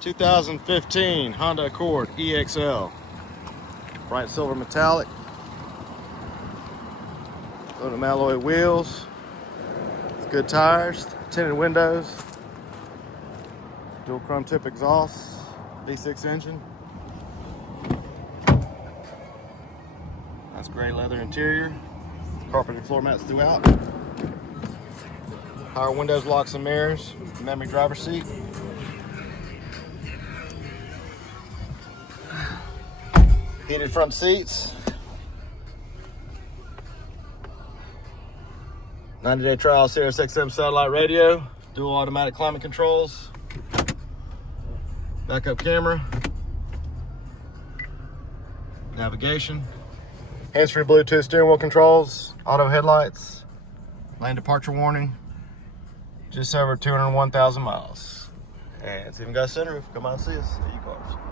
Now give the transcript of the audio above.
2015 Honda Accord EXL. Bright silver metallic. Aluminum alloy wheels. Good tires. Tinted windows. Dual chrome tip exhaust. V6 engine. Nice gray leather interior. Carpeted floor mats throughout. Power windows, locks and mirrors. Memory driver seat. Heated front seats. 90-day trial Sirius XM satellite radio. Dual automatic climate controls. Backup camera. Navigation. Hands-free Bluetooth steering wheel controls. Auto headlights. Lane departure warning. Just over 201,000 miles. And it's even got a sunroof. Come out and see us at U-Cars.